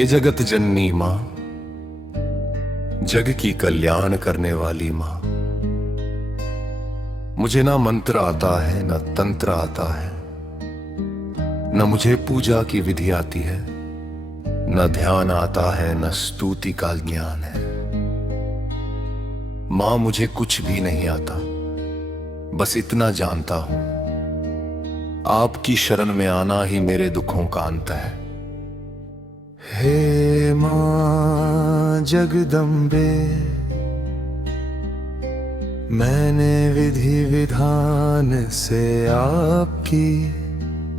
हे जगत जननी माँ, जग की कल्याण करने वाली माँ, मुझे ना मंत्र आता है न तंत्र आता है, न मुझे पूजा की विधि आती है, न ध्यान आता है, न स्तुति का ज्ञान है। माँ मुझे कुछ भी नहीं आता, बस इतना जानता हूं, आपकी शरण में आना ही मेरे दुखों का अंत है। हे मां जगदम्बे, मैंने विधि विधान से आपकी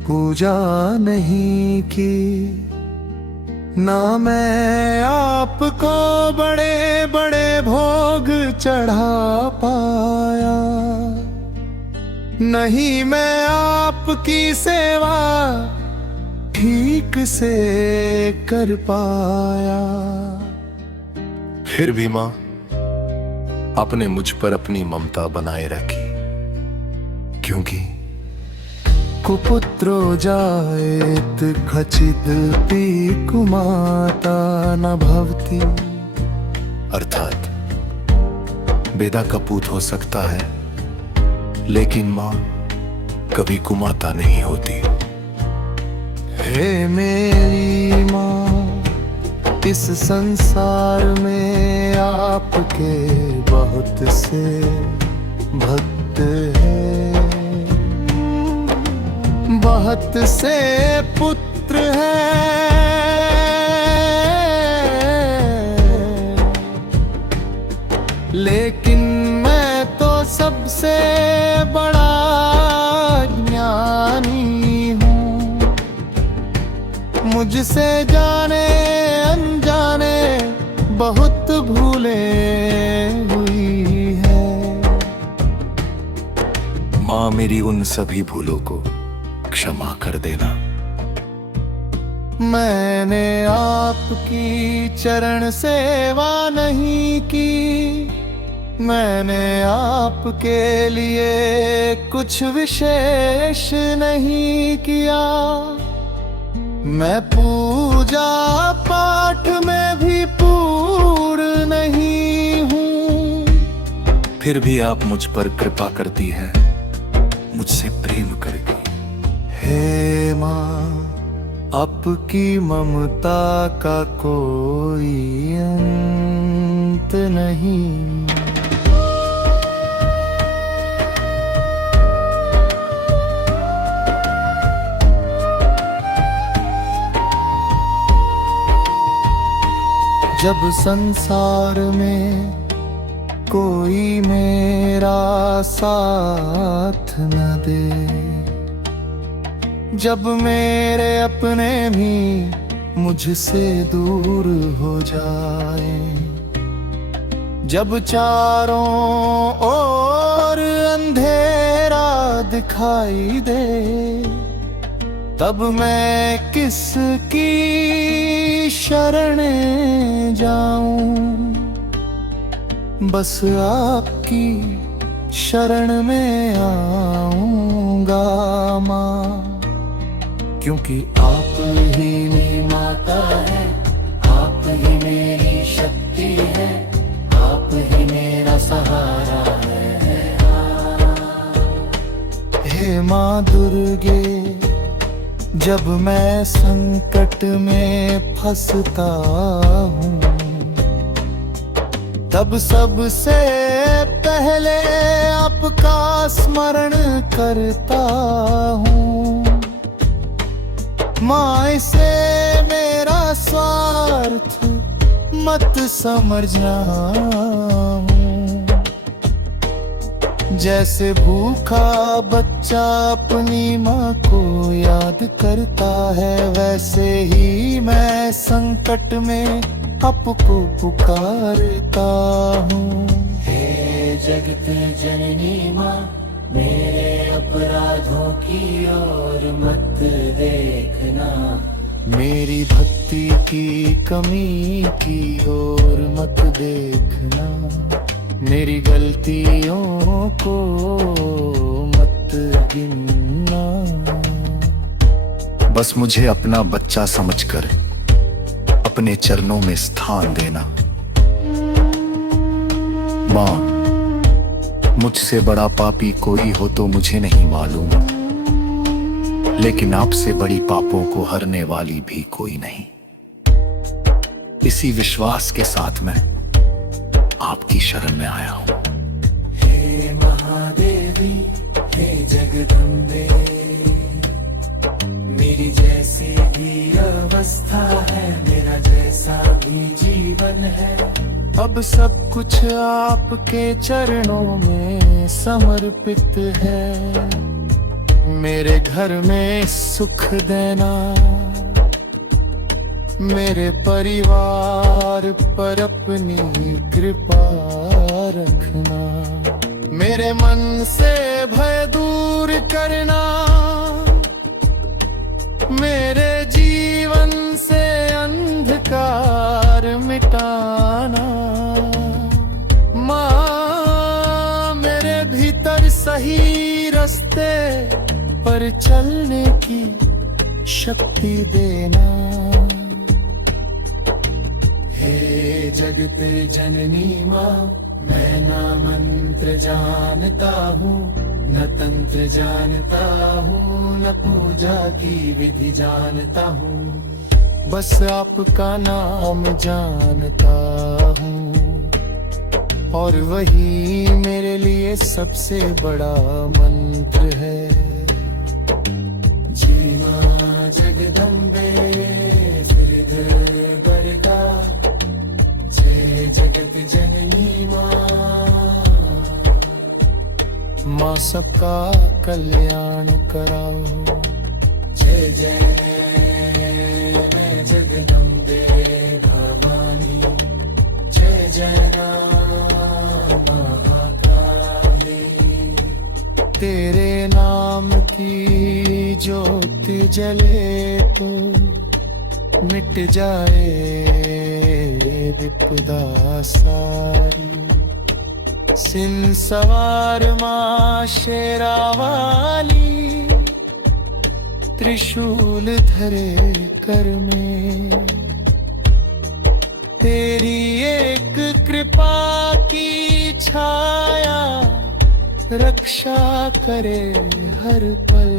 पूजा नहीं की, ना मैं आपको बड़े बड़े भोग चढ़ा पाया, नहीं मैं आपकी सेवा ठीक से कर पाया। फिर भी मां आपने मुझ पर अपनी ममता बनाए रखी, क्योंकि कुपुत्रो जायेत खचिदपि कुमाता न भवति, अर्थात बेदा कपूत हो सकता है, लेकिन मां कभी कुमाता नहीं होती। हे मेरी मां, इस संसार में आपके बहुत से भक्त हैं, बहुत से पुत्र हैं, लेकिन मैं तो सबसे बड़ा ज्ञानी हूँ, मुझसे जाने अनजाने बहुत भूलें हुई है। माँ मेरी उन सभी भूलों को क्षमा कर देना। मैंने आपकी चरण सेवा नहीं की, मैंने आपके लिए कुछ विशेष नहीं किया, मैं पूजा पाठ में भी पूर्ण नहीं हूँ, फिर भी आप मुझ पर कृपा करती है, मुझसे प्रेम करके। हे मां, आपकी ममता का कोई अंत नहीं। जब संसार में कोई मेरा साथ न दे, जब मेरे अपने भी मुझसे दूर हो जाए, जब चारों ओर अंधेरा दिखाई दे, तब मैं किसकी शरण जाऊं, बस आपकी शरण में आऊंगा मां, क्योंकि आप ही मेरी माता है, आप ही मेरी शक्ति है, आप ही मेरा सहारा है। हे माँ दुर्गे, जब मैं संकट में फंसता हूँ, तब सबसे पहले आपका स्मरण करता हूँ। माँ इसे मेरा स्वार्थ मत समझना, जैसे भूखा बच्चा अपनी माँ को याद करता है, वैसे ही मैं संकट में आपको पुकारता हूँ। हे जगत जननी माँ, मेरे अपराधों की ओर मत देखना, मेरी भक्ति की कमी की ओर मत देखना, मेरी गलतियों को मत गिनना। बस मुझे अपना बच्चा समझकर अपने चरणों में स्थान देना। मां, मुझसे बड़ा पापी कोई हो तो मुझे नहीं मालूम, लेकिन आपसे बड़ी पापों को हरने वाली भी कोई नहीं। इसी विश्वास के साथ मैं आपकी शरण में आया हूं। हे महादेवी, हे जगदम्बे, मेरी जैसी भी अवस्था है, मेरा जैसा भी जीवन है। अब सब कुछ आपके चरणों में समर्पित है। मेरे घर में सुख देना, मेरे परिवार पर अपनी कृपा रखना, मेरे मन से भय दूर करना, मेरे जीवन से अंधकार मिटाना। माँ, मेरे भीतर सही रास्ते पर चलने की शक्ति देना। हे जगत जननी माँ, मैं ना मंत्र जानता हूँ, न तंत्र जानता हूँ, न पूजा की विधि जानता हूँ, बस आपका नाम जानता हूँ, और वही मेरे लिए सबसे बड़ा मंत्र है। जी माँ जगदम्बे, गिरधर बरका, जय जगत जननी माँ सबका कल्याण कराओ। जय जय मैं जगदम्बे भवानी, जय जय महाकाली। तेरे नाम की ज्योति जले तो मिट जाए विपदा सारी। सिंह सवार माँ शेरा वाली, त्रिशूल धरे कर में, तेरी एक कृपा की छाया रक्षा करे हर पल।